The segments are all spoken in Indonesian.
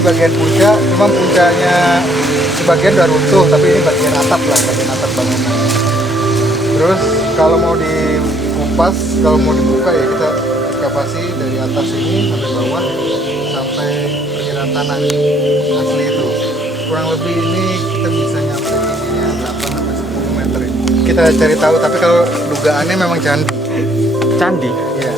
bagian puncak, cuma puncaknya sebagian udah runtuh, tapi ini bagian atap lah, bagian atap bangunan. Terus kalau mau dikupas, kalau mau dibuka ya kita ekskavasi dari atas ini sampai bawah sampai perkiraan tanah asli itu. Kurang lebih ini kita bisa nyampe tingginya 8 sampai 10 meter ini. Kita cari tahu, tapi kalau dugaannya memang candi. Candi? Iya.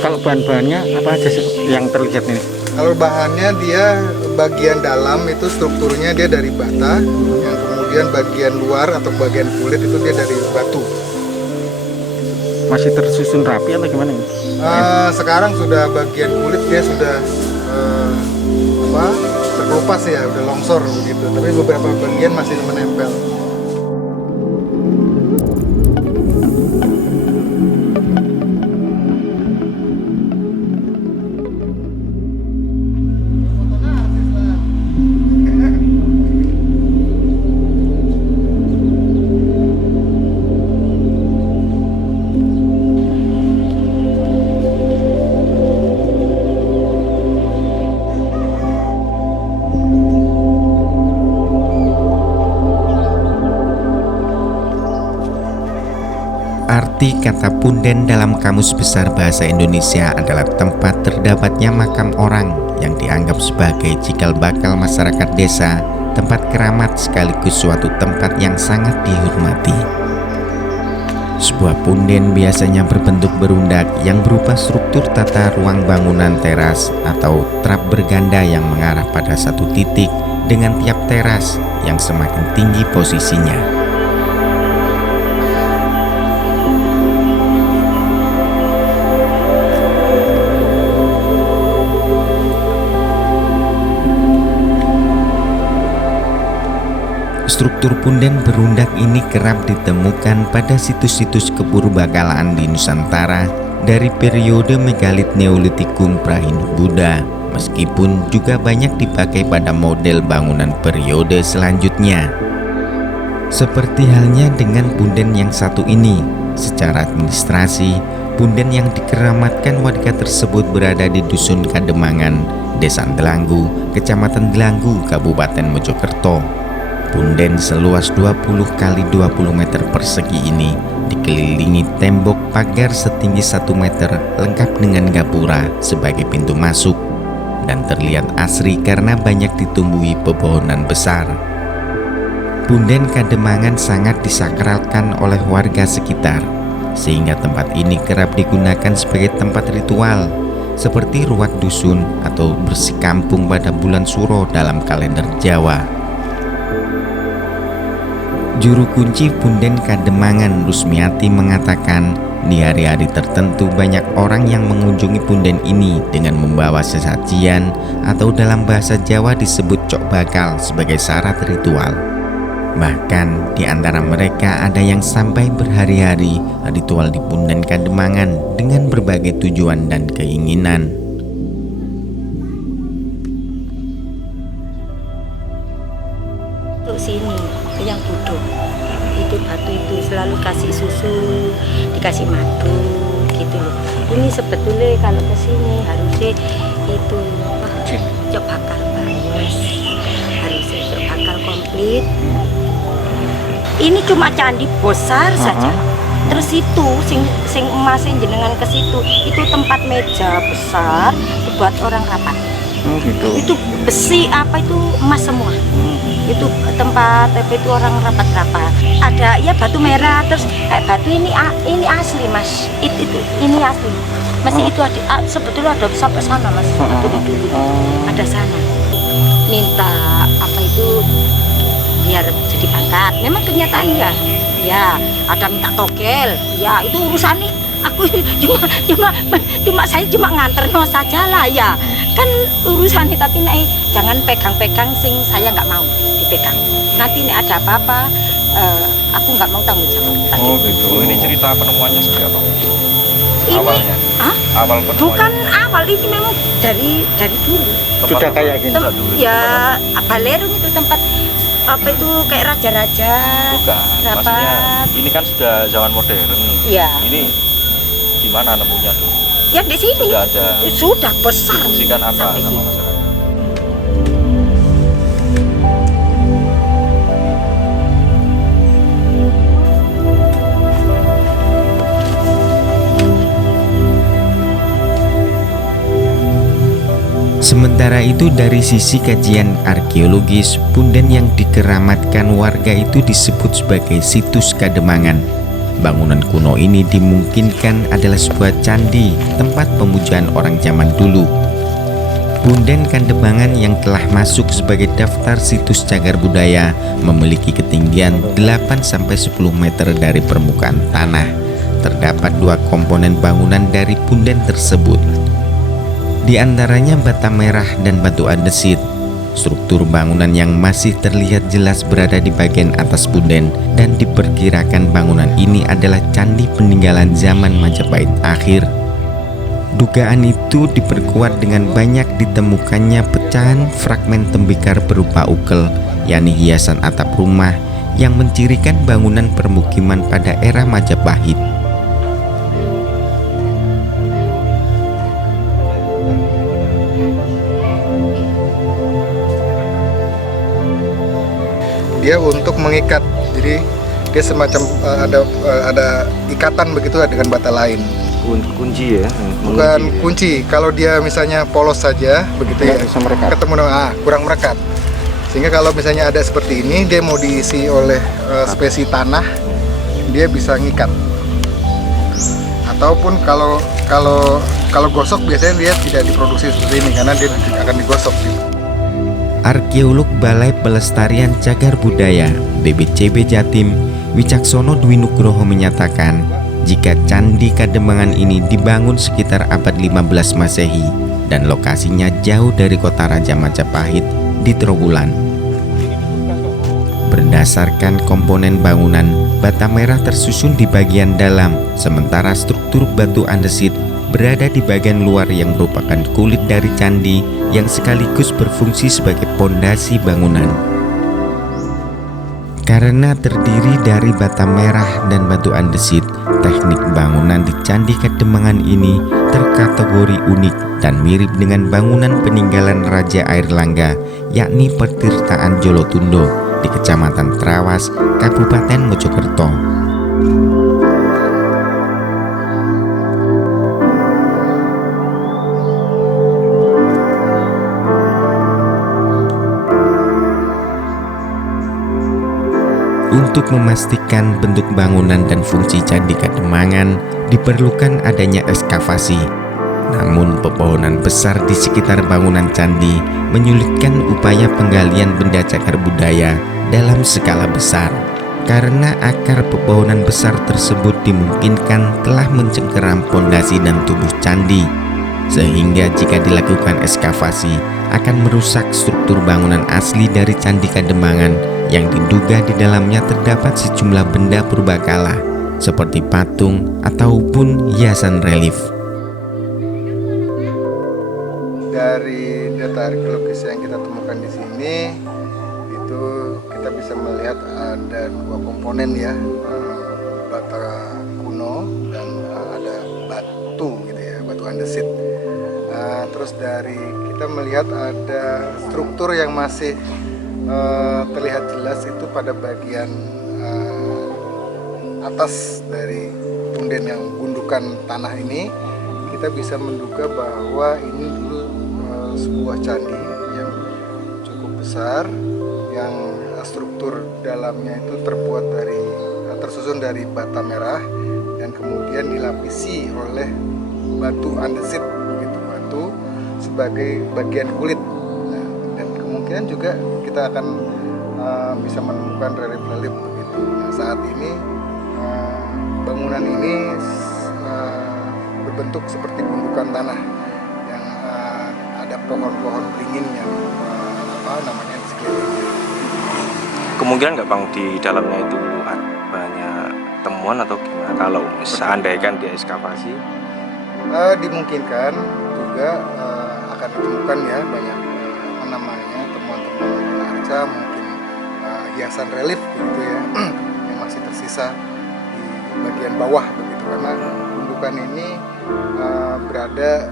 Kalau bahan-bahannya apa aja sih yang terlihat ini? Kalau bahannya dia bagian dalam itu strukturnya dia dari bata, yang kemudian bagian luar atau bagian kulit itu dia dari batu. Masih tersusun rapi atau gimana ini? Sekarang sudah bagian kulit dia sudah terkelupas ya, udah longsor begitu. Tapi beberapa bagian masih menempel. Arti kata punden dalam Kamus Besar Bahasa Indonesia adalah tempat terdapatnya makam orang yang dianggap sebagai cikal bakal masyarakat desa, tempat keramat sekaligus suatu tempat yang sangat dihormati. Sebuah punden biasanya berbentuk berundak yang berupa struktur tata ruang bangunan teras atau trap berganda yang mengarah pada satu titik dengan tiap teras yang semakin tinggi posisinya. Struktur punden berundak ini kerap ditemukan pada situs-situs kepurbakalaan di Nusantara dari periode megalit Neolitikum Prahindu-Buddha, meskipun juga banyak dipakai pada model bangunan periode selanjutnya. Seperti halnya dengan punden yang satu ini, secara administrasi, punden yang dikeramatkan warga tersebut berada di Dusun Kademangan, Desa Delanggu, Kecamatan Delanggu, Kabupaten Mojokerto. Punden seluas 20 kali 20 meter persegi ini dikelilingi tembok pagar setinggi 1 meter lengkap dengan gapura sebagai pintu masuk dan terlihat asri karena banyak ditumbuhi pepohonan besar. Punden Kademangan sangat disakralkan oleh warga sekitar, sehingga tempat ini kerap digunakan sebagai tempat ritual seperti ruat dusun atau bersih kampung pada bulan Suro dalam kalender Jawa. Juru kunci punden Kademangan, Rusmiati, mengatakan di hari-hari tertentu banyak orang yang mengunjungi punden ini dengan membawa sesajian atau dalam bahasa Jawa disebut cok bakal sebagai syarat ritual. Bahkan di antara mereka ada yang sampai berhari-hari ritual di punden Kademangan dengan berbagai tujuan dan keinginan. Untuk sini yang duduk itu batu itu selalu kasih susu, dikasih madu gitu loh. Ini sebetulnya kalau ke sini harusnya itu cok bakal harusnya cok bakal komplit. Ini cuma candi besar saja. Terus itu sing emasnya jenengan ke situ itu tempat meja besar buat orang rapat. Gitu. Itu besi apa itu emas semua. Itu tempat itu orang rapat-rapat. Ada ya batu merah, terus batu ini asli mas. Ini asli. Masih itu ada sebetulnya ada sampai sana mas. Dulu ada sana. Minta apa itu biar jadi pangkat. Memang kenyataannya ya ada minta togel. Ya itu urusan nih. Aku cuma saya cuma nganter no saja lah ya. Kan urusan ini, tapi nih jangan pegang-pegang sing saya nggak mau dipegang. Nanti nih ada apa-apa aku nggak mau tanggung jawab. Oh gitu. Ini cerita penemuannya seperti apa? Ini Awalnya? Awal penemuannya? Bukan awal, ini memang dari dulu. Sudah kayak gini. Ya Balerung itu tempat apa itu kayak raja-raja. Bukan. Maksudnya ini kan sudah zaman modern. Iya. Ini gimana nemunya tuh? Ya di sini. Sudah ada. Sudah besar. Difungsikan apa sampai sama sini. masyarakat? Sementara itu dari sisi kajian arkeologis, punden yang dikeramatkan warga itu disebut sebagai situs Kademangan. Bangunan kuno ini dimungkinkan adalah sebuah candi, tempat pemujaan orang zaman dulu. Punden Kademangan yang telah masuk sebagai daftar situs cagar budaya memiliki ketinggian 8-10 meter dari permukaan tanah. Terdapat 2 komponen bangunan dari punden tersebut. Di antaranya bata merah dan batu andesit. Struktur bangunan yang masih terlihat jelas berada di bagian atas punden dan diperkirakan bangunan ini adalah candi peninggalan zaman Majapahit akhir. Dugaan itu diperkuat dengan banyak ditemukannya pecahan fragmen tembikar berupa ukel, yakni hiasan atap rumah yang mencirikan bangunan permukiman pada era Majapahit. Dia untuk mengikat, jadi dia semacam ada ikatan begitu dengan bata lain. Kunci ya? Bukan kunci. Kalau dia misalnya polos saja begitu ya, ketemu dengan kurang merekat. Sehingga kalau misalnya ada seperti ini, dia mau diisi oleh spesies tanah, dia bisa ngikat. Ataupun kalau gosok biasanya dia tidak diproduksi seperti ini karena dia akan digosok. Arkeolog Balai Pelestarian Cagar Budaya BBCB Jatim, Wicaksono Dwi Nugroho menyatakan, jika Candi Kademangan ini dibangun sekitar abad 15 Masehi dan lokasinya jauh dari kota Raja Majapahit di Trowulan. Berdasarkan komponen bangunan, bata merah tersusun di bagian dalam, sementara struktur batu andesit berada di bagian luar yang merupakan kulit dari candi yang sekaligus berfungsi sebagai pondasi bangunan. Karena terdiri dari bata merah dan batu andesit, teknik bangunan di Candi Kademangan ini terkategori unik dan mirip dengan bangunan peninggalan Raja Airlangga, yakni Pertirtaan Jolotundo di Kecamatan Trawas, Kabupaten Mojokerto. Untuk memastikan bentuk bangunan dan fungsi Candi Kademangan, diperlukan adanya ekskavasi. Namun pepohonan besar di sekitar bangunan candi menyulitkan upaya penggalian benda cagar budaya dalam skala besar. Karena akar pepohonan besar tersebut dimungkinkan telah mencengkeram pondasi dan tubuh candi, sehingga jika dilakukan ekskavasi akan merusak struktur bangunan asli dari Candi Kademangan yang diduga di dalamnya terdapat sejumlah benda purbakala seperti patung ataupun hiasan relief. Dari data arkeologis yang kita temukan di sini, itu kita bisa melihat ada 2 komponen ya, bata kuno dan ada batu gitu ya, batu andesit. Terus dari kita melihat ada struktur yang masih terlihat jelas itu pada bagian atas dari punden yang gundukan tanah ini. Kita bisa menduga bahwa ini dulu sebuah candi yang cukup besar, yang struktur dalamnya itu tersusun dari bata merah dan kemudian dilapisi oleh batu andesit, begitu, batu sebagai bagian kulit. Dan kemungkinan juga kita akan bisa menemukan relief-relief begitu. Nah, saat ini bangunan ini berbentuk seperti gundukan tanah yang ada pohon-pohon beringin yang namanya di sekelilingnya. Kemungkinan nggak Bang di dalamnya itu banyak temuan atau gimana kalau seandainya dia ekskavasi? Dimungkinkan juga akan ditemukan ya banyak temuan-temuan arca, mungkin hiasan relief begitu ya yang masih tersisa di bagian bawah begitu, karena gundukan ini berada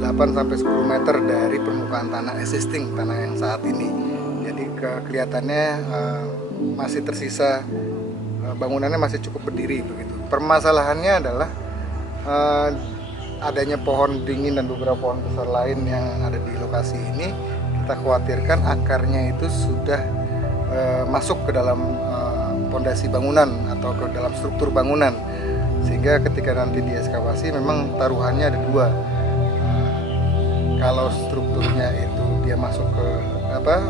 8-10 meter dari permukaan tanah existing, tanah yang saat ini. Jadi kelihatannya masih tersisa, bangunannya masih cukup berdiri begitu. Permasalahannya adalah adanya pohon beringin dan beberapa pohon besar lain yang ada di lokasi ini, kita khawatirkan akarnya itu sudah masuk ke dalam pondasi bangunan atau ke dalam struktur bangunan, sehingga ketika nanti diekskavasi memang taruhannya ada dua. Kalau strukturnya itu dia masuk ke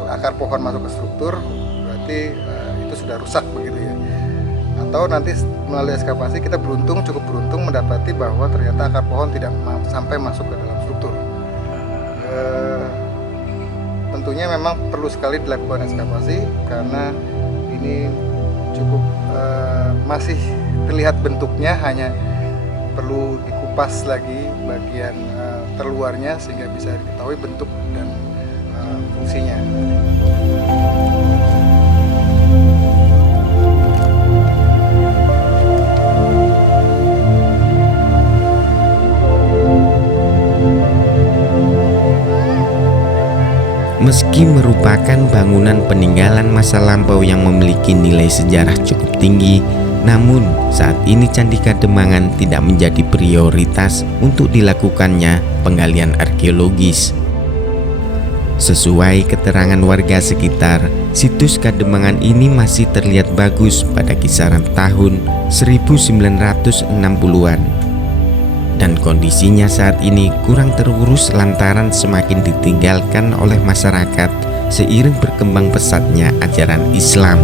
akar pohon masuk ke struktur, berarti itu sudah rusak begitu ya. Atau nanti melalui ekskavasi kita cukup beruntung mendapati bahwa ternyata akar pohon tidak sampai masuk ke dalam struktur. Tentunya memang perlu sekali dilakukan ekskavasi karena ini cukup masih terlihat bentuknya, hanya perlu dikupas lagi bagian terluarnya sehingga bisa diketahui bentuk dan fungsinya. Meski merupakan bangunan peninggalan masa lampau yang memiliki nilai sejarah cukup tinggi, namun saat ini Candi Kademangan tidak menjadi prioritas untuk dilakukannya penggalian arkeologis. Sesuai keterangan warga sekitar, situs Kademangan ini masih terlihat bagus pada kisaran tahun 1960-an. Dan kondisinya saat ini kurang terurus lantaran semakin ditinggalkan oleh masyarakat seiring berkembang pesatnya ajaran Islam.